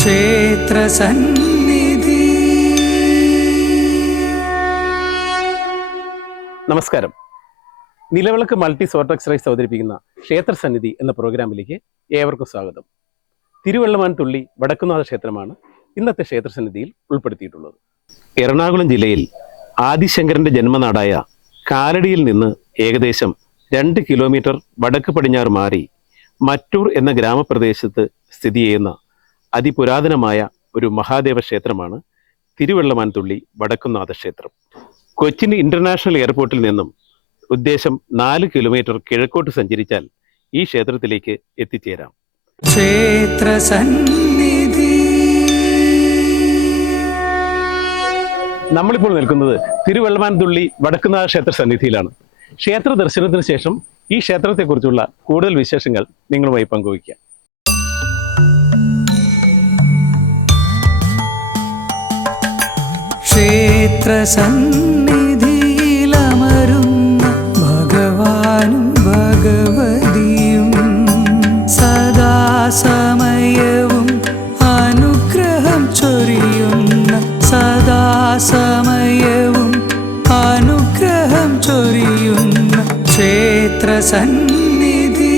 ക്ഷേത്രസന്നിധി നമസ്കാരം. നിലവിളക്ക് മൾട്ടി സോർട്ടക്സ് അവതരിപ്പിക്കുന്ന ക്ഷേത്ര സന്നിധി എന്ന പ്രോഗ്രാമിലേക്ക് ഏവർക്കും സ്വാഗതം. തിരുവള്ളമാൻ തുള്ളി വടക്കുന്നാഥ ക്ഷേത്രമാണ് ഇന്നത്തെ ക്ഷേത്ര സന്നിധിയിൽ ഉൾപ്പെടുത്തിയിട്ടുള്ളത്. എറണാകുളം ജില്ലയിൽ ആദിശങ്കരന്റെ ജന്മനാടായ കാലടിയിൽ നിന്ന് ഏകദേശം രണ്ട് കിലോമീറ്റർ വടക്ക് പടിഞ്ഞാറ് മാറി മറ്റൂർ എന്ന ഗ്രാമപ്രദേശത്ത് സ്ഥിതി ചെയ്യുന്ന അതിപുരാതനമായ ഒരു മഹാദേവ ക്ഷേത്രമാണ് തിരുവള്ളമാൻ തുള്ളി വടക്കുന്നാഥ ക്ഷേത്രം. കൊച്ചിൻ ഇന്റർനാഷണൽ എയർപോർട്ടിൽ നിന്നും ഉദ്ദേശം നാല് കിലോമീറ്റർ കിഴക്കോട്ട് സഞ്ചരിച്ചാൽ ഈ ക്ഷേത്രത്തിലേക്ക് എത്തിച്ചേരാം. ക്ഷേത്ര സന്നിധി. നമ്മളിപ്പോൾ നിൽക്കുന്നത് തിരുവള്ളമാൻതുള്ളി വടക്കുന്നാഥ ക്ഷേത്ര സന്നിധിയിലാണ്. ക്ഷേത്ര ദർശനത്തിന് ശേഷം ഈ ക്ഷേത്രത്തെക്കുറിച്ചുള്ള കൂടുതൽ വിശേഷങ്ങൾ നിങ്ങളുമായി പങ്കുവയ്ക്കാം. ക്ഷേത്രസന്നിധിയിലമരുന്ന ഭഗവാനും ഭഗവതിയും സദാസമയവും അനുഗ്രഹം ചൊരിയുന്ന സദാസമയവും അനുഗ്രഹം ചൊരിയുന്ന ക്ഷേത്ര ക്ഷേത്രസന്നിധി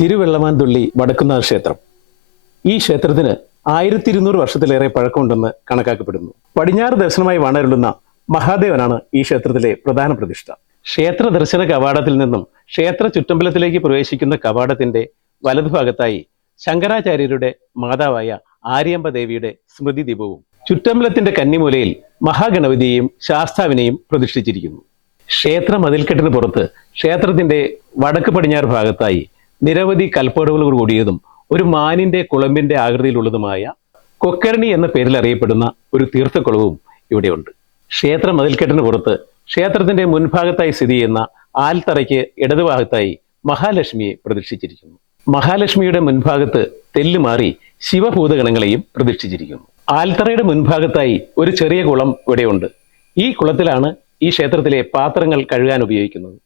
തിരുവെള്ളമാൻതുള്ളി വടക്കുന്നാഥ ക്ഷേത്രം. ഈ ക്ഷേത്രത്തിന് ആയിരത്തി ഇരുന്നൂറ് വർഷത്തിലേറെ പഴക്കമുണ്ടെന്ന് കണക്കാക്കപ്പെടുന്നു. പടിഞ്ഞാറ് ദർശനമായി വണരുളുന്ന മഹാദേവനാണ് ഈ ക്ഷേത്രത്തിലെ പ്രധാന പ്രതിഷ്ഠ. ക്ഷേത്ര ദർശന കവാടത്തിൽ നിന്നും ക്ഷേത്ര ചുറ്റമ്പലത്തിലേക്ക് പ്രവേശിക്കുന്ന കവാടത്തിന്റെ വലതുഭാഗത്തായി ശങ്കരാചാര്യരുടെ മാതാവായ ആര്യമ്പ ദേവിയുടെ സ്മൃതി ദീപവും ചുറ്റമ്പലത്തിന്റെ കന്നിമൂലയിൽ മഹാഗണപതിയെയും ശാസ്താവിനെയും പ്രതിഷ്ഠിച്ചിരിക്കുന്നു. ക്ഷേത്ര മതിൽക്കെട്ടിന് പുറത്ത് ക്ഷേത്രത്തിന്റെ വടക്ക് പടിഞ്ഞാറ് ഭാഗത്തായി നിരവധി കൽപ്പടവുകൾ കൂടിയതും ഒരു മാനിന്റെ കുളമ്പിന്റെ ആകൃതിയിലുള്ളതുമായ കൊക്കരണി എന്ന പേരിൽ അറിയപ്പെടുന്ന ഒരു തീർത്ഥക്കുളവും ഇവിടെയുണ്ട്. ക്ഷേത്ര മതിൽക്കെട്ടിന് പുറത്ത് ക്ഷേത്രത്തിന്റെ മുൻഭാഗത്തായി സ്ഥിതി ചെയ്യുന്ന ആൽത്തറയ്ക്ക് ഇടതുഭാഗത്തായി മഹാലക്ഷ്മിയെ പ്രതിഷ്ഠിച്ചിരിക്കുന്നു. മഹാലക്ഷ്മിയുടെ മുൻഭാഗത്ത് തെല്ലുമാറി ശിവഭൂതഗണങ്ങളെയും പ്രതിഷ്ഠിച്ചിരിക്കുന്നു. ആൽത്തറയുടെ മുൻഭാഗത്തായി ഒരു ചെറിയ കുളം ഇവിടെയുണ്ട്. ഈ കുളത്തിലാണ് ഈ ക്ഷേത്രത്തിലെ പാത്രങ്ങൾ കഴുകാൻ ഉപയോഗിക്കുന്നത്.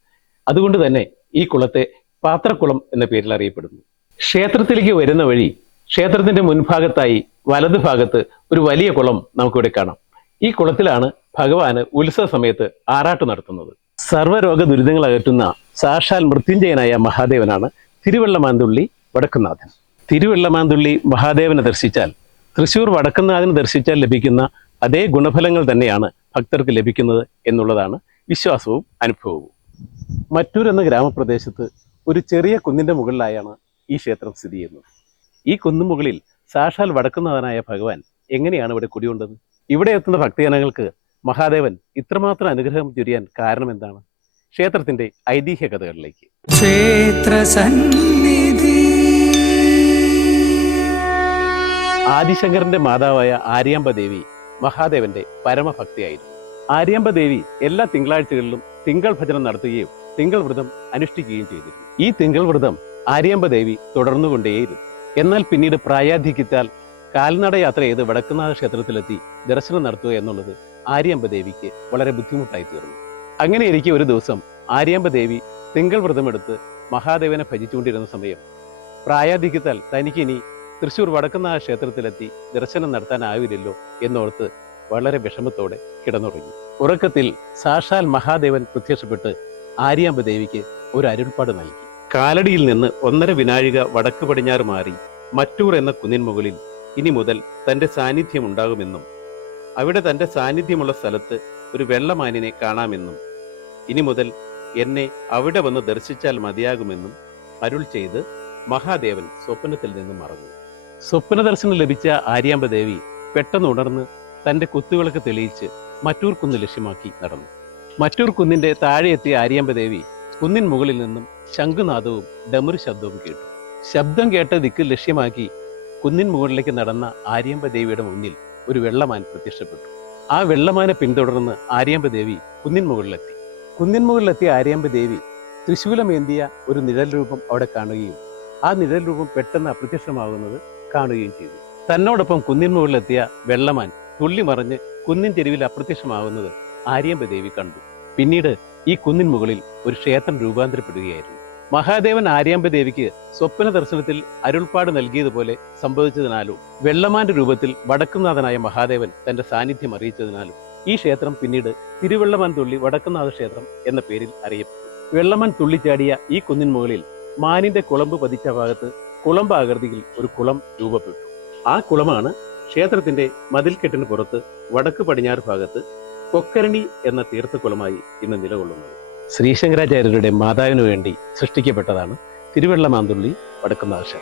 അതുകൊണ്ട് തന്നെ ഈ കുളത്തെ പാത്രക്കുളം എന്ന പേരിൽ അറിയപ്പെടുന്നു. ക്ഷേത്രത്തിലേക്ക് വരുന്ന വഴി ക്ഷേത്രത്തിന്റെ മുൻഭാഗത്തായി വലതുഭാഗത്ത് ഒരു വലിയ കുളം നമുക്കിവിടെ കാണാം. ഈ കുളത്തിലാണ് ഭഗവാന് ഉത്സവ സമയത്ത് ആറാട്ട് നടത്തുന്നത്. സർവരോഗ ദുരിതങ്ങൾ അകറ്റുന്ന സാക്ഷാൽ മൃത്യുഞ്ജയനായ മഹാദേവനാണ് തിരുവള്ളമാന്തുള്ളി വടക്കുന്നാഥൻ തിരുവള്ളമാന്തുള്ളി മഹാദേവനെ ദർശിച്ചാൽ തൃശൂർ വടക്കുന്നാഥനെ ദർശിച്ചാൽ ലഭിക്കുന്ന അതേ ഗുണഫലങ്ങൾ തന്നെയാണ് ഭക്തർക്ക് ലഭിക്കുന്നത് എന്നുള്ളതാണ് വിശ്വാസവും അനുഭവവും. മറ്റൂർ എന്ന ഗ്രാമപ്രദേശത്ത് ഒരു ചെറിയ കുന്നിന്റെ മുകളിലായാണ് ഈ ക്ഷേത്രം സ്ഥിതി ചെയ്യുന്നത് ഈ കുന്നുമുകളിൽ സാക്ഷാൽ വടക്കുന്നവനായ ഭഗവാൻ എങ്ങനെയാണ് ഇവിടെ കുടികൊണ്ടത്? ഇവിടെ എത്തുന്ന ഭക്തജനങ്ങൾക്ക് മഹാദേവൻ ഇത്രമാത്രം അനുഗ്രഹം ചൊരിയാൻ കാരണം എന്താണ് ക്ഷേത്രത്തിന്റെ ഐതിഹ്യ കഥകളിലേക്ക്. ആദിശങ്കരന്റെ മാതാവായ ആര്യാമ്പ ദേവി മഹാദേവന്റെ പരമഭക്തിയായിരുന്നു. ആര്യാമ്പ ദേവി എല്ലാ തിങ്കളാഴ്ചകളിലും തിങ്കൾ ഭജനം നടത്തുകയും തിങ്കൾ വ്രതം അനുഷ്ഠിക്കുകയും ചെയ്തിരുന്നു. ഈ തിങ്കൾ വ്രതം ആര്യാമ്പ ദേവി തുടർന്നുകൊണ്ടേയിരുന്നു. എന്നാൽ പിന്നീട് പ്രായാധിക്യത്താൽ കാൽനട യാത്ര ചെയ്ത് വടക്കുന്നാഥ ക്ഷേത്രത്തിലെത്തി ദർശനം നടത്തുക എന്നുള്ളത് ആര്യമ്പ ദേവിക്ക് വളരെ ബുദ്ധിമുട്ടായി തീർന്നു. അങ്ങനെ ഇരിക്കെ ഒരു ദിവസം ആര്യമ്പ ദേവി തിങ്കൾ വ്രതമെടുത്ത് മഹാദേവനെ ഭജിച്ചുകൊണ്ടിരുന്ന സമയം പ്രായാധിക്യത്താൽ തനിക്കിനി തൃശൂർ വടക്കുന്നാഥ ക്ഷേത്രത്തിലെത്തി ദർശനം നടത്താനാവില്ലല്ലോ എന്നോർത്ത് വളരെ വിഷമത്തോടെ കിടന്നുറങ്ങി. ഉറക്കത്തിൽ സാക്ഷാൽ മഹാദേവൻ പ്രത്യക്ഷപ്പെട്ട് ആര്യാമ്പ ദേവിക്ക് ഒരു അരുൾപ്പാട് നൽകി. കാലടിയിൽ നിന്ന് ഒന്നര വിനാഴിക വടക്ക് പടിഞ്ഞാറ് മാറി മറ്റൂർ എന്ന കുന്നിൻ മുകളിൽ ഇനി മുതൽ തന്റെ സാന്നിധ്യം ഉണ്ടാകുമെന്നും അവിടെ തന്റെ സാന്നിധ്യമുള്ള സ്ഥലത്ത് ഒരു വെള്ളമാനിനെ കാണാമെന്നും ഇനി മുതൽ എന്നെ അവിടെ വന്ന് ദർശിച്ചാൽ മതിയാകുമെന്നും അരുൾ ചെയ്ത് മഹാദേവൻ സ്വപ്നത്തിൽ നിന്നും മറന്നു. സ്വപ്ന ദർശനം ലഭിച്ച ആര്യാമ്പ ദേവി പെട്ടെന്ന് ഉണർന്ന് തന്റെ കുത്തുവിളക്ക് തെളിയിച്ച് മറ്റൂർ കുന്ന് ലക്ഷ്യമാക്കി നടന്നു. മറ്റൂർ കുന്നിന്റെ താഴെ എത്തിയ ആര്യാമ്പ ദേവി കുന്നിൻ മുകളിൽ നിന്നും ശംഖുനാദവും ഡമരു ശബ്ദവും കേട്ടു. ശബ്ദം കേട്ട ദിക്ക് ലക്ഷ്യമാക്കി കുന്നിൻ മുകളിലേക്ക് നടന്ന ആര്യമ്പ ദേവിയുടെ മുന്നിൽ ഒരു വെള്ളമാൻ പ്രത്യക്ഷപ്പെട്ടു. ആ വെള്ളമാനെ പിന്തുടർന്ന് ആര്യമ്പ ദേവി കുന്നിൻ മുകളിലെത്തി. കുന്നിൻ മുകളിലെത്തിയ ആര്യമ്പ ദേവി തൃശൂലമേന്തിയ ഒരു നിഴൽ രൂപം അവിടെ കാണുകയും ആ നിഴൽ രൂപം പെട്ടെന്ന് അപ്രത്യക്ഷമാകുന്നത് കാണുകയും ചെയ്തു. തന്നോടൊപ്പം കുന്നിൻ മുകളിലെത്തിയ വെള്ളമാൻ തുള്ളി മറിഞ്ഞ് കുന്നിൻ തെരുവിൽ അപ്രത്യക്ഷമാകുന്നത് ആര്യമ്പ ദേവി കണ്ടു. പിന്നീട് ഈ കുന്നിൻ മുകളിൽ ഒരു ക്ഷേത്രം രൂപാന്തരപ്പെടുകയായിരുന്നു. മഹാദേവൻ ആര്യാമ്പ ദേവിക്ക് സ്വപ്ന ദർശനത്തിൽ അരുൾപ്പാട് നൽകിയതുപോലെ സംഭവിച്ചതിനാലും വെള്ളമാന്റെ രൂപത്തിൽ വടക്കുന്നാഥനായ മഹാദേവൻ തന്റെ സാന്നിധ്യം അറിയിച്ചതിനാലും ഈ ക്ഷേത്രം പിന്നീട് തിരുവെള്ളമാൻ തുള്ളി വടക്കുന്നാഥ ക്ഷേത്രം എന്ന പേരിൽ അറിയപ്പെട്ടു. വെള്ളമാൻ തുള്ളിച്ചാടിയ ഈ കുന്നിൻ മുകളിൽ മാനിന്റെ കുളമ്പ് പതിച്ച ഭാഗത്ത് കുളമ്പാകൃതിയിൽ ഒരു കുളം രൂപപ്പെട്ടു. ആ കുളമാണ് ക്ഷേത്രത്തിന്റെ മതിൽക്കെട്ടിന് പുറത്ത് വടക്ക് പടിഞ്ഞാറ് ഭാഗത്ത് കൊക്കരണി എന്ന തീർത്ഥക്കുളമായി ഇന്ന് നിലകൊള്ളുന്നത്. ശ്രീശങ്കരാചാര്യരുടെ മാതാവിനു വേണ്ടി സൃഷ്ടിക്കപ്പെട്ടതാണ് തിരുവെള്ളമാന്തുള്ളി വടക്കുന്നാഥ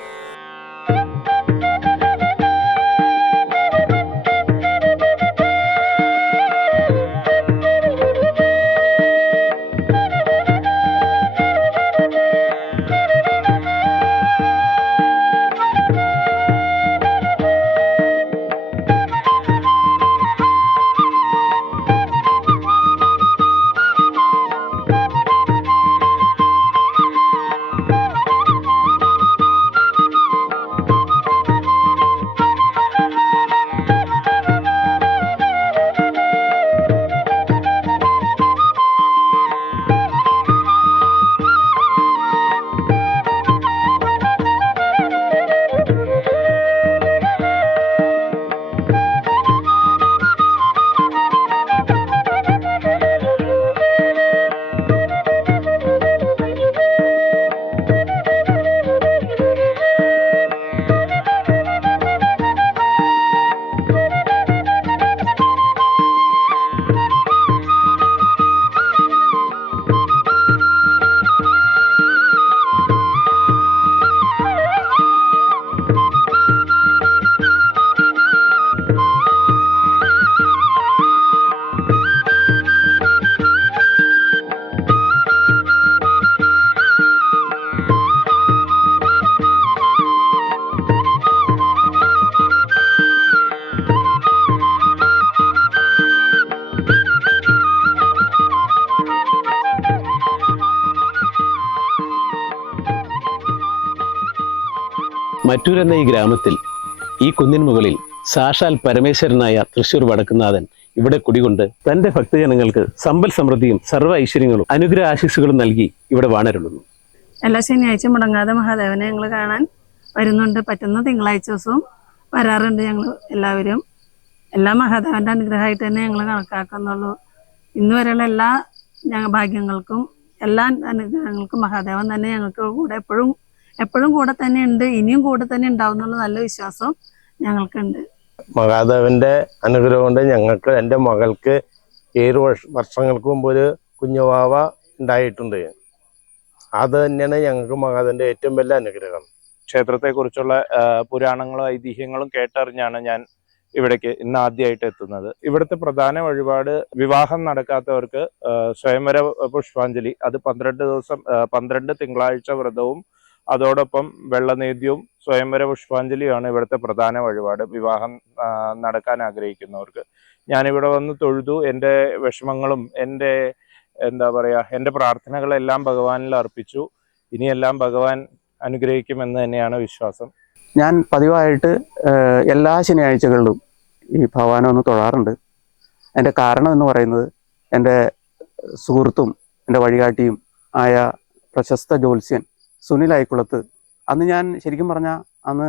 മറ്റൂർ എന്ന ഈ ഗ്രാമത്തിൽ ഈ കുന്നിൻ മുകളിൽ സാക്ഷാൽ പരമേശ്വരനായ തൃശൂർ വടക്കുന്നാഥൻ ഇവിടെ കുടികൊണ്ട് തന്റെ ഭക്തജനങ്ങൾക്ക് സമ്പൽ സമൃദ്ധിയും സർവ ഐശ്വര്യങ്ങളും അനുഗ്രഹ ആശീസുകളും നൽകി ഇവിടെ വാണരുളുന്നു. എല്ലാ ശനിയാഴ്ച മുടങ്ങാതെ മഹാദേവനെ ഞങ്ങൾ കാണാൻ വരുന്നുണ്ട്. പറ്റുന്ന തിങ്കളാഴ്ച ദിവസവും വരാറുണ്ട് ഞങ്ങൾ എല്ലാവരും. എല്ലാ മഹാദേവന്റെ അനുഗ്രഹമായിട്ട് തന്നെ ഞങ്ങൾ കണക്കാക്കുന്നുള്ളൂ. ഇന്ന് വരെയുള്ള എല്ലാ ഭാഗ്യങ്ങൾക്കും എല്ലാ അനുഗ്രഹങ്ങൾക്കും മഹാദേവൻ തന്നെ ഞങ്ങൾക്ക് കൂടെ എപ്പോഴും എപ്പോഴും കൂടെ തന്നെ ഉണ്ട് ഇനിയും കൂടെ തന്നെ ഉണ്ടാവും എന്നുള്ള നല്ല വിശ്വാസം ഞങ്ങൾക്കുണ്ട്. മഹാദേവന്റെ അനുഗ്രഹം കൊണ്ട് ഞങ്ങൾക്ക് എന്റെ മകൾക്ക് ഏഴ് വർഷ വർഷങ്ങൾക്ക് മുമ്പ് ഒരു കുഞ്ഞുവാവ ഉണ്ടായിട്ടുണ്ട്. അത് തന്നെയാണ് ഞങ്ങൾക്ക് മഹാദേവന്റെ ഏറ്റവും വലിയ അനുഗ്രഹം. ക്ഷേത്രത്തെക്കുറിച്ചുള്ള കുറിച്ചുള്ള പുരാണങ്ങളും ഐതിഹ്യങ്ങളും കേട്ടറിഞ്ഞാണ് ഞാൻ ഇവിടേക്ക് ഇന്ന് ആദ്യമായിട്ട് എത്തുന്നത്. ഇവിടുത്തെ പ്രധാന വഴിപാട് വിവാഹം നടക്കാത്തവർക്ക് സ്വയംവര പുഷ്പാഞ്ജലി. അത് പന്ത്രണ്ട് ദിവസം പന്ത്രണ്ട് തിങ്കളാഴ്ച വ്രതവും അതോടൊപ്പം വെള്ളനേദ്യവും സ്വയംവര പുഷ്പാഞ്ജലിയുമാണ് ഇവിടുത്തെ പ്രധാന വഴിപാട് വിവാഹം നടക്കാൻ ആഗ്രഹിക്കുന്നവർക്ക്. ഞാനിവിടെ വന്ന് തൊഴുതു എന്റെ വിഷമങ്ങളും എന്റെ എന്താ പറയുക എന്റെ പ്രാർത്ഥനകളെല്ലാം ഭഗവാനിൽ അർപ്പിച്ചു. ഇനിയെല്ലാം ഭഗവാൻ അനുഗ്രഹിക്കുമെന്ന് തന്നെയാണ് വിശ്വാസം. ഞാൻ പതിവായിട്ട് എല്ലാ ശനിയാഴ്ചകളിലും ഈ ഭഗവാനെ ഒന്ന് തൊഴാറുണ്ട്. എന്റെ കാരണം എന്ന് പറയുന്നത് എന്റെ സുഹൃത്തും എന്റെ വഴികാട്ടിയും ആയ പ്രശസ്ത ജ്യോത്സ്യൻ സുനിൽ ആയിക്കുളത്ത് അന്ന് ഞാൻ ശരിക്കും പറഞ്ഞാൽ അന്ന്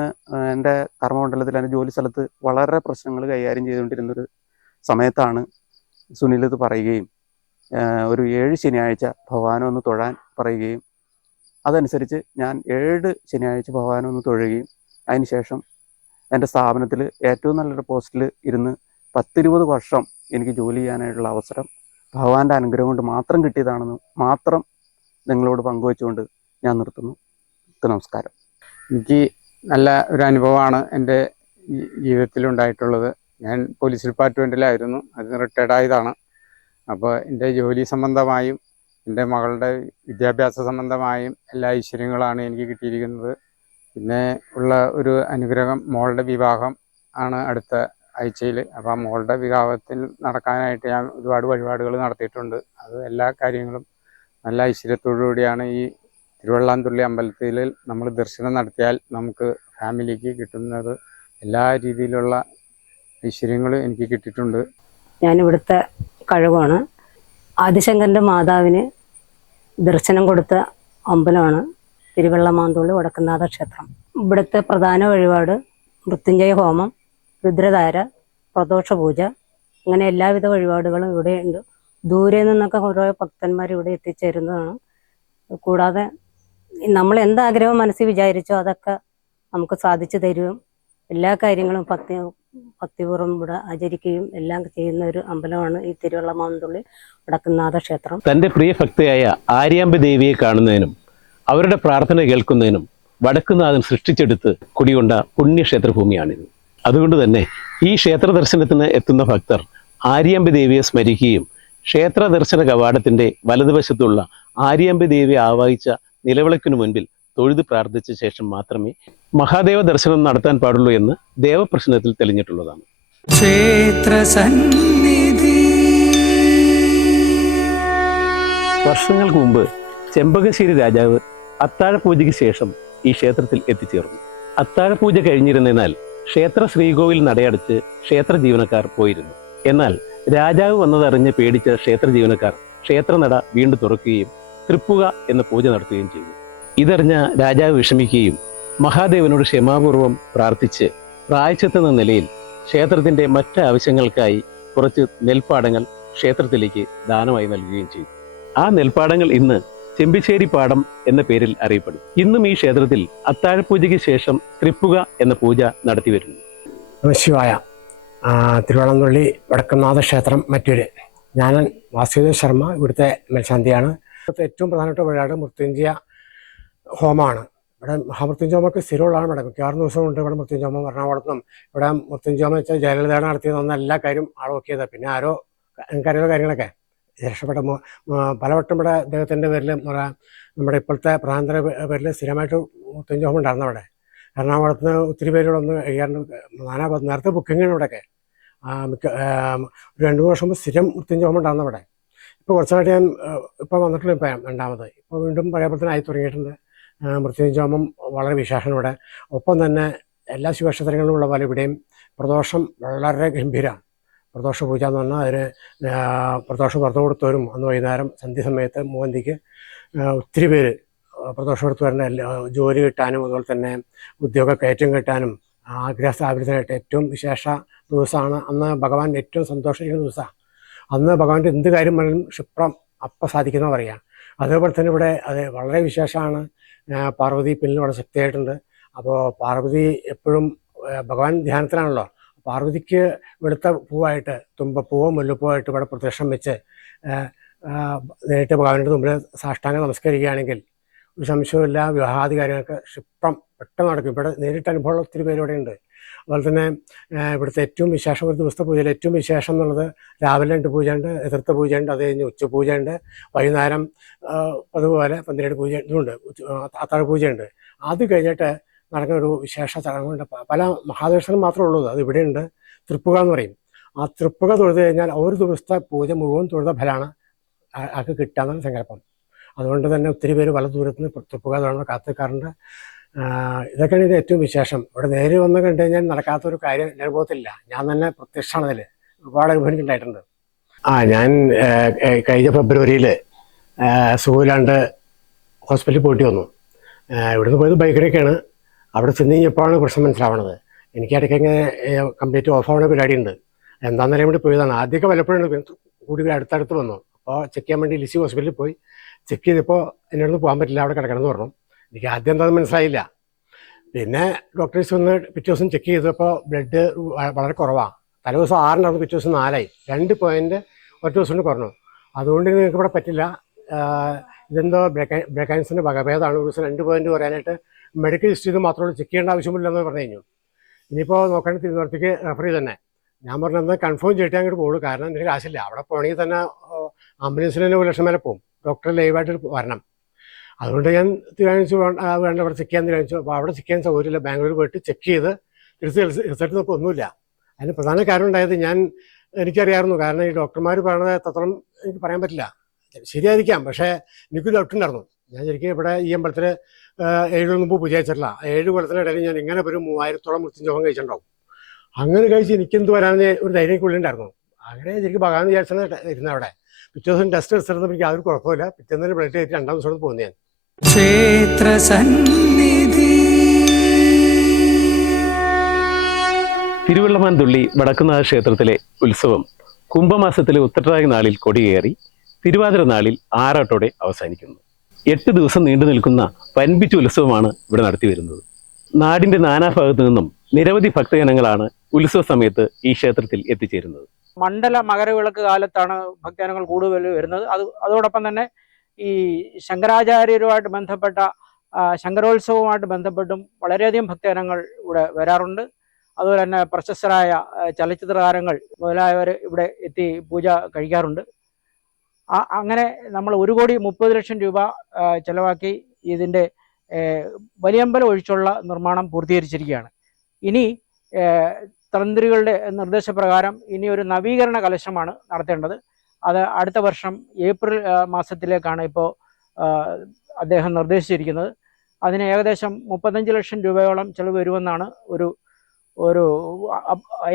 എന്റെ കർമ്മമണ്ഡലത്തിൽ എന്റെ ജോലി സ്ഥലത്ത് വളരെ പ്രശ്നങ്ങൾ കൈകാര്യം ചെയ്തുകൊണ്ടിരുന്നൊരു സമയത്താണ് സുനിൽ ഇത് പറയുകയും ഒരു ഏഴ് ശനിയാഴ്ച ഭഗവാനെ ഒന്ന് തൊഴാൻ പറയുകയും അതനുസരിച്ച് ഞാൻ ഏഴ് ശനിയാഴ്ച ഭഗവാനെ ഒന്ന് തൊഴുകയും അതിനുശേഷം എന്റെ സ്ഥാപനത്തിൽ ഏറ്റവും നല്ലൊരു പോസ്റ്റിൽ ഇരുന്ന് പത്തിരുപത് വർഷം എനിക്ക് ജോലി ചെയ്യാനായിട്ടുള്ള അവസരം ഭഗവാന്റെ അനുഗ്രഹം കൊണ്ട് മാത്രം കിട്ടിയതാണെന്ന് മാത്രം നിങ്ങളോട് പങ്കുവെച്ചുകൊണ്ട് ഞാൻ നിർത്തുന്നു. നമസ്കാരം. എനിക്ക് നല്ല ഒരു അനുഭവമാണ് എന്റെ ജീവിതത്തിലുണ്ടായിട്ടുള്ളത്. ഞാൻ പോലീസ് ഡിപ്പാർട്ട്മെന്റിലായിരുന്നു അത് റിട്ടയർഡ് ആയതാണ്. അപ്പോൾ എന്റെ ജോലി സംബന്ധമായും എന്റെ മകളുടെ വിദ്യാഭ്യാസ സംബന്ധമായും എല്ലാ ഐശ്വര്യങ്ങളാണ് എനിക്ക് കിട്ടിയിരിക്കുന്നത്. പിന്നെ ഉള്ള ഒരു അനുഗ്രഹം മോളുടെ വിവാഹം ആണ് അടുത്ത ആഴ്ചയിൽ. അപ്പോൾ ആ മോളുടെ വിവാഹത്തിൽ നടക്കാനായിട്ട് ഞാൻ ഒരുപാട് വഴിപാടുകൾ നടത്തിയിട്ടുണ്ട്. അത് എല്ലാ കാര്യങ്ങളും നല്ല ഐശ്വര്യത്തോടു കൂടിയാണ് ഈ തിരുവള്ളാന്തുള്ളി അമ്പലത്തിൽ നമ്മൾ ദർശനം നടത്തിയാൽ നമുക്ക് ഫാമിലിക്ക് കിട്ടുന്നത് എല്ലാ രീതിയിലുള്ള ഐശ്വര്യങ്ങളും എനിക്ക് കിട്ടിയിട്ടുണ്ട്. ഞാൻ ഇവിടുത്തെ കഴിവാണ്. ആദിശങ്കരന്റെ മാതാവിന് ദർശനം കൊടുത്ത അമ്പലമാണ് തിരുവള്ളമാന്തുള്ളി വടക്കുന്നാഥ ക്ഷേത്രം. ഇവിടുത്തെ പ്രധാന വഴിപാട് മൃത്യുഞ്ജയ ഹോമം രുദ്രധാര പ്രദോഷ പൂജ അങ്ങനെ എല്ലാവിധ വഴിപാടുകളും ഇവിടെയുണ്ട്. ദൂരെ നിന്നൊക്കെ ഓരോ ഭക്തന്മാർ ഇവിടെ എത്തിച്ചേരുന്നതാണ്. കൂടാതെ നമ്മൾ എന്താഗ്രഹം മനസ്സിൽ വിചാരിച്ചോ അതൊക്കെ നമുക്ക് സാധിച്ചു തരും. എല്ലാ കാര്യങ്ങളും ഭക്തി ഭക്തിപൂർവം ഇവിടെ ആചരിക്കുകയും എല്ലാം ചെയ്യുന്ന ഒരു അമ്പലമാണ് ഈ തിരുവള്ള മാന്തുള്ളി വടക്കുന്നാഥ ക്ഷേത്രം തന്റെ പ്രിയ ഭക്തയായ ആര്യാമ്പ ദേവിയെ കാണുന്നതിനും അവരുടെ പ്രാർത്ഥന കേൾക്കുന്നതിനും വടക്കുനാഥൻ സൃഷ്ടിച്ചെടുത്ത് കുടികൊണ്ട പുണ്യക്ഷേത്ര ഭൂമിയാണിത് അതുകൊണ്ട് തന്നെ ഈ ക്ഷേത്ര ദർശനത്തിന് എത്തുന്ന ഭക്തർ ആര്യാമ്പ ദേവിയെ സ്മരിക്കുകയും ക്ഷേത്ര ദർശന കവാടത്തിന്റെ വലതുവശത്തുള്ള ആര്യാമ്പ ദേവിയെ ആവാഹിച്ച നിലവിളക്കിനു മുൻപിൽ തൊഴുത് പ്രാർത്ഥിച്ച ശേഷം മാത്രമേ മഹാദേവ ദർശനം നടത്താൻ പാടുള്ളൂ എന്ന് ദേവപ്രശ്നത്തിൽ തെളിഞ്ഞിട്ടുള്ളതാണ്. ക്ഷേത്ര സന്നിധി. വർഷങ്ങൾക്ക് മുമ്പ് ചെമ്പകശ്ശേരി രാജാവ് അത്താഴ പൂജയ്ക്ക് ശേഷം ഈ ക്ഷേത്രത്തിൽ എത്തിച്ചേർന്നു. അത്താഴ പൂജ കഴിഞ്ഞിരുന്നതിനാൽ ക്ഷേത്ര ശ്രീകോവിൽ നടയടച്ച് ക്ഷേത്ര ജീവനക്കാർ പോയിരുന്നു. എന്നാൽ രാജാവ് വന്നതറിഞ്ഞ് പേടിച്ച ക്ഷേത്ര ജീവനക്കാർ ക്ഷേത്രനട വീണ്ടും തുറക്കുകയും തൃപ്പുക എന്ന പൂജ നടത്തുകയും ചെയ്തു. ഇതറിഞ്ഞ രാജാവ് വിഷമിക്കുകയും മഹാദേവനോട് ക്ഷമാപൂർവം പ്രാർത്ഥിച്ച് പ്രായച്ചെത്തുന്ന നിലയിൽ ക്ഷേത്രത്തിന്റെ മറ്റ് ആവശ്യങ്ങൾക്കായി കുറച്ച് നെൽപ്പാടങ്ങൾ ക്ഷേത്രത്തിലേക്ക് ദാനമായി നൽകുകയും ചെയ്തു. ആ നെൽപ്പാടങ്ങൾ ഇന്ന് ചെമ്പിശ്ശേരി പാടം എന്ന പേരിൽ അറിയപ്പെടും. ഇന്നും ഈ ക്ഷേത്രത്തിൽ അത്താഴപൂജയ്ക്ക് ശേഷം തൃപ്പുക എന്ന പൂജ നടത്തി വരുന്നു. നമശിവായ തിരുവള്ളംതുള്ളി വടക്കുംനാഥ ക്ഷേത്രം മറ്റൊരു. ഞാൻ വാസുദേവ് ശർമ്മ ഇവിടുത്തെ മേൽശാന്തിയാണ്. ഏറ്റവും പ്രധാനപ്പെട്ട വഴിയാണ് മൃത്യുഞ്ജയ ഹോമമാണ്. ഇവിടെ മഹാമൃത്യുഞ്ജോമൊക്കെ സ്ഥിരമുള്ളതാണ് ഇവിടെ. മിക്കവാറും ദിവസവും ഉണ്ട് ഇവിടെ മൃത്യുഞ്ജോമം എറണാകുളത്ത്. നിന്നും ഇവിടെ മൃത്യുഞ്ജോമം വെച്ചാൽ ജയലളിതയാണ് നടത്തിയത് തന്ന എല്ലാ കാര്യം ആൾ നോക്കിയത്. പിന്നെ ആരോ എനിക്കറിയുന്ന കാര്യങ്ങളൊക്കെ രക്ഷപ്പെട്ട പലവട്ടം ഇവിടെ അദ്ദേഹത്തിന്റെ പേരിൽ നമ്മുടെ ഇപ്പോഴത്തെ പ്രാന്തര പേരിൽ സ്ഥിരമായിട്ട് മൃത്യുഞ്ജോമം ഉണ്ടായിരുന്നു അവിടെ. എറണാകുളത്ത് നിന്ന് ഒത്തിരി പേര് ഒന്ന് കഴിയാറുണ്ട് നാനാ നേരത്തെ ബുക്കിങ്ങാണ് ഇവിടെയൊക്കെ. മിക്ക രണ്ട് മൂന്ന് വർഷം മുമ്പ് സ്ഥിരം മൃത്യുഞ്ജോമം ഉണ്ടായിരുന്നു ഇവിടെ ഇപ്പോൾ കുറച്ചായിട്ട് ഞാൻ ഇപ്പോൾ വന്നിട്ടുള്ള ഇപ്പം രണ്ടാമത്. ഇപ്പോൾ വീണ്ടും പഴയ പോലെ ആയി തുടങ്ങിയിട്ടുണ്ട്. മൃത്യുഞ്ജോമം വളരെ വിശേഷനോടെ ഇവിടെ. ഒപ്പം തന്നെ എല്ലാ ശിവക്ഷേത്രങ്ങളിലും ഉള്ള പോലെ ഇവിടെയും പ്രദോഷം വളരെ ഗംഭീരമാണ്. പ്രദോഷ പൂജ എന്ന് പറഞ്ഞാൽ അതിന് പ്രദോഷം പുറത്തു കൊടുത്തവരും അന്ന് വൈകുന്നേരം സന്ധ്യസമയത്ത് മൂവന്തിക്ക് ഒത്തിരി പേര് പ്രദോഷം എടുത്ത് വരുന്ന എല്ലാ ജോലി കിട്ടാനും അതുപോലെ തന്നെ ഉദ്യോഗ കയറ്റം കിട്ടാനും ആഗ്രഹ സ്ഥാപിതനായിട്ട് ഏറ്റവും വിശേഷ ദിവസമാണ്. അന്ന് ഭഗവാൻ ഏറ്റവും സന്തോഷിക്കുന്ന ദിവസമാണ്. അന്ന് ഭഗവാന്റെ എന്ത് കാര്യം പറഞ്ഞാലും ക്ഷിപ്രം അപ്പം സാധിക്കുന്ന പറയാം അതേപോലെ തന്നെ ഇവിടെ അത് വളരെ വിശേഷമാണ്. പാർവതി പിന്നിൽ വളരെ ശക്തിയായിട്ടുണ്ട്. അപ്പോൾ പാർവതി എപ്പോഴും ഭഗവാൻ ധ്യാനത്തിലാണല്ലോ. പാർവതിക്ക് വെളുത്ത പൂവായിട്ട് തുമ്പപ്പൂവോ മുല്ലപ്പൂവായിട്ട് ഇവിടെ പ്രത്യക്ഷം വെച്ച് നേരിട്ട് ഭഗവാന്റെ മുമ്പിൽ സാഷ്ടാംഗം നമസ്കരിക്കുകയാണെങ്കിൽ ഒരു സംശയമില്ല വിവാഹാദി കാര്യങ്ങൾക്ക് ക്ഷിപ്രം പെട്ടെന്ന് നടക്കും. ഇവിടെ നേരിട്ട് അനുഭവമുള്ള ഒത്തിരി പേര് ഇവിടെ ഉണ്ട് അതുപോലെ തന്നെ ഇവിടുത്തെ ഏറ്റവും വിശേഷം ഒരു ദിവസത്തെ പൂജയിൽ ഏറ്റവും വിശേഷം എന്നുള്ളത് രാവിലെ രണ്ട് പൂജയുണ്ട് എതിർത്ത പൂജയുണ്ട് അത് കഴിഞ്ഞ് ഉച്ച പൂജയുണ്ട് വൈകുന്നേരം അതുപോലെ പന്തിരണ്ട് പൂജ ഇതുണ്ട് അത്താഴ പൂജയുണ്ട്. അത് കഴിഞ്ഞിട്ട് നടക്കുന്ന ഒരു വിശേഷ ചടങ്ങുണ്ട്. പല മഹാദർശനം മാത്രമേ ഉള്ളൂ. അത് ഇവിടെയുണ്ട് തൃപ്പുക എന്ന് പറയും. ആ തൃപ്പുക തൊഴുത് കഴിഞ്ഞാൽ ഒരു ദിവസത്തെ പൂജ മുഴുവൻ തൊഴുത ഫലമാണ് ആൾക്ക് കിട്ടാന്നാണ് സങ്കല്പം. അതുകൊണ്ട് തന്നെ ഒത്തിരി പേര് പല ദൂരത്തുനിന്ന് തൃപ്പുക തുടങ്ങുന്ന കാത്തിക്കാറുണ്ട് ആ, ഇതൊക്കെയാണ് ഇത് ഏറ്റവും വിശേഷം. ഇവിടെ നേരെ വന്ന് കണ്ടു കഴിഞ്ഞാൽ നടക്കാത്തൊരു കാര്യം എന്റെ അനുഭവത്തില്ല ഞാൻ തന്നെ പ്രത്യക്ഷമാണ് അതിൽ ഒരുപാട് അനുഭവം ആ ഞാൻ കഴിഞ്ഞ ഫെബ്രുവരിയിൽ സുഖമില്ലാണ്ട് ഹോസ്പിറ്റലിൽ പോയിട്ട് വന്നു. ഇവിടുന്ന് പോയത് ബൈക്കിലേക്കാണ് അവിടെ ചെന്ന് കഴിഞ്ഞപ്പോഴാണ് പ്രശ്നം മനസ്സിലാവണത്. എനിക്ക് ഇടയ്ക്ക് ഇങ്ങനെ കംപ്ലീറ്റ് ഓഫ് ആവുന്ന പരിപാടിയുണ്ട് എന്താണെന്ന് അറിയാൻ വേണ്ടി പോയതാണ്. ആദ്യമൊക്കെ വല്ലപ്പോഴാണ് കൂടി അടുത്തടുത്ത് വന്നു. അപ്പോൾ ചെക്ക് ചെയ്യാൻ വേണ്ടി ലിസി ഹോസ്പിറ്റലിൽ പോയി. ചെക്ക് ചെയ്തപ്പോൾ എന്നോട് പോകാൻ പറ്റില്ല. അവിടെ കിടക്കണമെന്ന് പറഞ്ഞു. എനിക്ക് ആദ്യം എന്താ മനസ്സിലായില്ല. പിന്നെ ഡോക്ടേഴ്സ് വന്ന് പിറ്റേ ദിവസം ചെക്ക് ചെയ്തപ്പോൾ ബ്ലഡ് വളരെ കുറവാണ് തലേ ദിവസം ആറിനായിരുന്നു പിറ്റേ ദിവസം നാലായി. രണ്ട് പോയിന്റ് ഒറ്റ ദിവസം കൊണ്ട് കുറഞ്ഞു. അതുകൊണ്ട് നിങ്ങൾക്ക് ഇവിടെ പറ്റില്ല. ഇതെന്തോ ബ്രേക്ക് ബ്രേക്ക് ക്യാൻസറിന്റെ വകഭേദമാണ്. ഒരു ദിവസം രണ്ട് പോയിന്റ് പറയാനായിട്ട് മെഡിക്കൽ ഹിസ്റ്ററി ചെയ്ത് മാത്രമേ ചെക്ക് ചെയ്യേണ്ട ആവശ്യമില്ലെന്ന് പറഞ്ഞു കഴിഞ്ഞു. ഇനിയിപ്പോൾ നോക്കേണ്ട തിരുവനന്തപുരത്തേക്ക് റെഫർ ചെയ്ത് തന്നെ. ഞാൻ പറഞ്ഞത് കൺഫേം ചെയ്തിട്ട് അങ്ങോട്ട് പോകുള്ളൂ കാരണം എനിക്ക് കാശില്ല. അവിടെ പോകണമെങ്കിൽ തന്നെ ആംബുലൻസിൽ തന്നെ ഒരു ലക്ഷം വരെ പോകും. ഡോക്ടർ ലൈവായിട്ട് വരണം. അതുകൊണ്ട് ഞാൻ തീരുമാനിച്ചു വേണ്ട അവിടെ ചെക്ക് ചെയ്യാൻ തീരുമാനിച്ചു. അപ്പോൾ അവിടെ ചെക്ക് ചെയ്യാൻ സൗകര്യമില്ല. ബാംഗ്ലൂർ പോയിട്ട് ചെക്ക് ചെയ്ത് തിരിച്ച് റിസൾട്ട് നോക്കുക ഒന്നുമില്ല. അതിന് പ്രധാന കാരണം ഉണ്ടായത് ഞാൻ എനിക്കറിയാമായിരുന്നു. കാരണം ഈ ഡോക്ടർമാർ പറയണത് എത്രത്തോളം എനിക്ക് പറയാൻ പറ്റില്ല. ശരിയായിരിക്കാം. പക്ഷേ എനിക്കൊരു ഡൗട്ട് ഉണ്ടായിരുന്നു. ഞാൻ ശരിക്കും ഇവിടെ ഈ അമ്പലത്തിൽ ഏഴ് മുമ്പ് പൂജ അയച്ചിട്ടില്ല ആ ഏഴ് കൊല്ലത്തിനിടയിൽ ഞാൻ ഇങ്ങനെ ഒരു മൂവായിരത്തോളം മൃത്യുഞ്ജോഹം കഴിച്ചിട്ടുണ്ടാവും. അങ്ങനെ കഴിച്ച് എനിക്കെന്ത് വരാമെന്ന് ഒരു ധൈര്യം ഉണ്ടായിരുന്നു അങ്ങനെ ശരിക്കും ഭഗവാൻ വിചാരിച്ചാണ് ഇരുന്നത് അവിടെ. പിറ്റേ ദിവസം ടെസ്റ്റ് എടുത്തിരുന്നപ്പോൾ എനിക്ക് യാതൊരു കുഴപ്പമില്ല പിറ്റേന്ന് ബ്ലഡ് കയറ്റി രണ്ടാം ദിവസം പോകുന്നത് ഞാൻ. ക്ഷേത്രസന്നിധി തിരുവള്ളമാൻ തുള്ളി വടക്കുന്നാഥ ക്ഷേത്രത്തിലെ ഉത്സവം കുംഭമാസത്തിലെ ഉത്തരായ നാളിൽ കൊടിയേറി തിരുവാതിര നാളിൽ ആറാട്ടോടെ അവസാനിക്കുന്നു. എട്ട് ദിവസം നീണ്ടു നിൽക്കുന്ന പൻപിച്ച് ഉത്സവമാണ് ഇവിടെ നടത്തി വരുന്നത്. നാടിന്റെ നാനാഭാഗത്തു നിന്നും നിരവധി ഭക്തജനങ്ങളാണ് ഉത്സവ സമയത്ത് ഈ ക്ഷേത്രത്തിൽ എത്തിച്ചേരുന്നത്. മണ്ഡല മകരവിളക്ക് കാലത്താണ് ഭക്തജനങ്ങൾ കൂടുതൽ വരുന്നത്. അത് അതോടൊപ്പം തന്നെ ഈ ശങ്കരാചാര്യരുമായിട്ട് ബന്ധപ്പെട്ട ശങ്കരോത്സവവുമായിട്ട് ബന്ധപ്പെട്ടും വളരെയധികം ഭക്തജനങ്ങൾ ഇവിടെ വരാറുണ്ട്. അതുപോലെ തന്നെ പ്രശസ്തരായ ചലച്ചിത്ര താരങ്ങൾ മുതലായവർ ഇവിടെ എത്തി പൂജ കഴിക്കാറുണ്ട്. അങ്ങനെ നമ്മൾ ഒരു കോടി മുപ്പത് ലക്ഷം രൂപ ചെലവാക്കി ഇതിന്റെ വലിയമ്പലം ഒഴിച്ചുള്ള നിർമ്മാണം പൂർത്തീകരിച്ചിരിക്കുകയാണ്. ഇനി തന്ത്രികളുടെ നിർദ്ദേശപ്രകാരം ഇനി ഒരു നവീകരണ കലശമാണ് നടത്തേണ്ടത്. അത് അടുത്ത വർഷം ഏപ്രിൽ മാസത്തിലേക്കാണ് ഇപ്പോൾ അദ്ദേഹം നിർദ്ദേശിച്ചിരിക്കുന്നത്. അതിന് ഏകദേശം മുപ്പത്തഞ്ച് ലക്ഷം രൂപയോളം ചിലവ് വരുമെന്നാണ് ഒരു ഒരു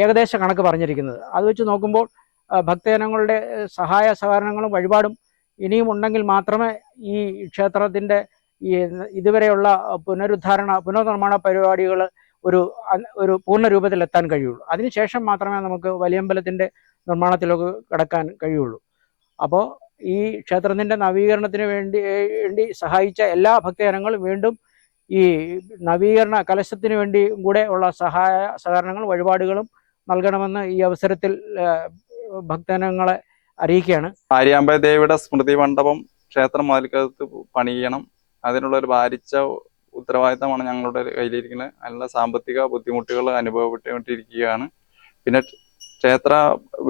ഏകദേശ കണക്ക് പറഞ്ഞിരിക്കുന്നത്. അത് വെച്ച് നോക്കുമ്പോൾ ഭക്തജനങ്ങളുടെ സഹായ സഹകരണങ്ങളും വഴിപാടും ഇനിയും ഉണ്ടെങ്കിൽ മാത്രമേ ഈ ക്ഷേത്രത്തിന്റെ ഈ ഇതുവരെയുള്ള പുനരുദ്ധാരണ പുനർനിർമ്മാണ പരിപാടികൾ ഒരു ഒരു പൂർണ രൂപത്തിൽ എത്താൻ കഴിയുള്ളൂ അതിനുശേഷം മാത്രമേ നമുക്ക് വലിയമ്പലത്തിന്റെ നിർമ്മാണത്തിലൊക്കെ കടക്കാൻ കഴിയുള്ളൂ. അപ്പോൾ ഈ ക്ഷേത്രത്തിന്റെ നവീകരണത്തിന് വേണ്ടി വേണ്ടി സഹായിച്ച എല്ലാ ഭക്തജനങ്ങളും വീണ്ടും ഈ നവീകരണ കലശത്തിന് വേണ്ടി കൂടെ ഉള്ള സഹായ സഹകരണങ്ങളും വഴിപാടുകളും നൽകണമെന്ന് ഈ അവസരത്തിൽ ഭക്തജനങ്ങളെ അറിയിക്കുകയാണ്. ആര്യാമ്പ ദേവിയുടെ സ്മൃതി മണ്ഡപം ക്ഷേത്രം മതിൽക്കകത്ത് പണിയണം. അതിനുള്ള ഒരു ഭാരിച്ച ഉത്തരവാദിത്തമാണ് ഞങ്ങളുടെ കയ്യിലിരിക്കുന്നത്. അതിനുള്ള സാമ്പത്തിക ബുദ്ധിമുട്ടുകൾ അനുഭവപ്പെട്ടുകൊണ്ടിരിക്കുകയാണ്. പിന്നെ ക്ഷേത്ര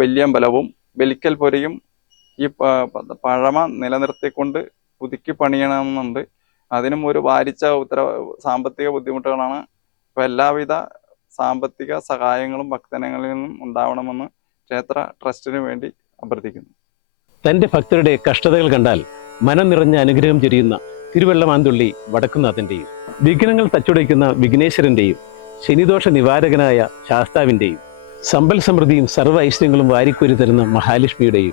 വലിയമ്പലവും ബലിക്കൽ പൊരിയും ഈ പഴമ നിലനിർത്തിക്കൊണ്ട് പുതുക്കി പണിയണമെന്നുണ്ട്. അതിനും ഒരു വാരിച്ച ഉത്തര സാമ്പത്തിക ബുദ്ധിമുട്ടുകളാണ് അപ്പോൾ എല്ലാവിധ സാമ്പത്തിക സഹായങ്ങളും ഭക്തനങ്ങളിൽ നിന്നും ഉണ്ടാവണമെന്ന് ക്ഷേത്ര ട്രസ്റ്റിനു വേണ്ടി അഭ്യർത്ഥിക്കുന്നു. തന്റെ ഭക്തരുടെ കഷ്ടതകൾ കണ്ടാൽ മനം നിറഞ്ഞ അനുഗ്രഹം ചൊരിയുന്ന തിരുവള്ളമാന്തുള്ളി വടക്കുന്നാഥന്റെയും വിഘ്നങ്ങൾ തച്ചുടയ്ക്കുന്ന വിഘ്നേശ്വരന്റെയും ശനിദോഷ നിവാരകനായ ശാസ്താവിന്റെയും സമ്പൽ സമൃദ്ധിയും സർവ ഐശ്വര്യങ്ങളും വാരിക്കോരി തരുന്ന മഹാലക്ഷ്മിയുടെയും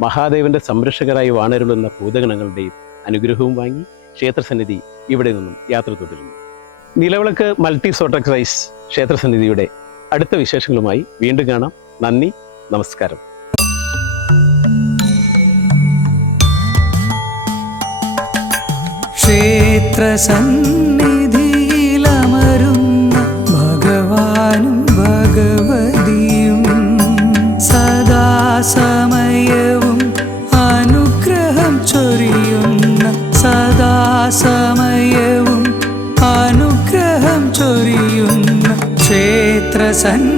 മഹാദേവന്റെ സംരക്ഷകരായി വാണരുളുന്ന ഭൂതഗണങ്ങളുടെയും അനുഗ്രഹവും വാങ്ങി ക്ഷേത്രസന്നിധി ഇവിടെ നിന്നും യാത്ര തുടരുന്നു. നിലവിളക്ക് മൾട്ടി സോട്ടക്സൈസ് ക്ഷേത്രസന്നിധിയുടെ അടുത്ത വിശേഷങ്ങളുമായി വീണ്ടും കാണാം. നന്ദി നമസ്കാരം. ക്ഷേത്രസന്നിധിയിലമരുന്ന സദാസമയവും അനുഗ്രഹം ചൊരിയുന്ന ക്ഷേത്രസന്നിധി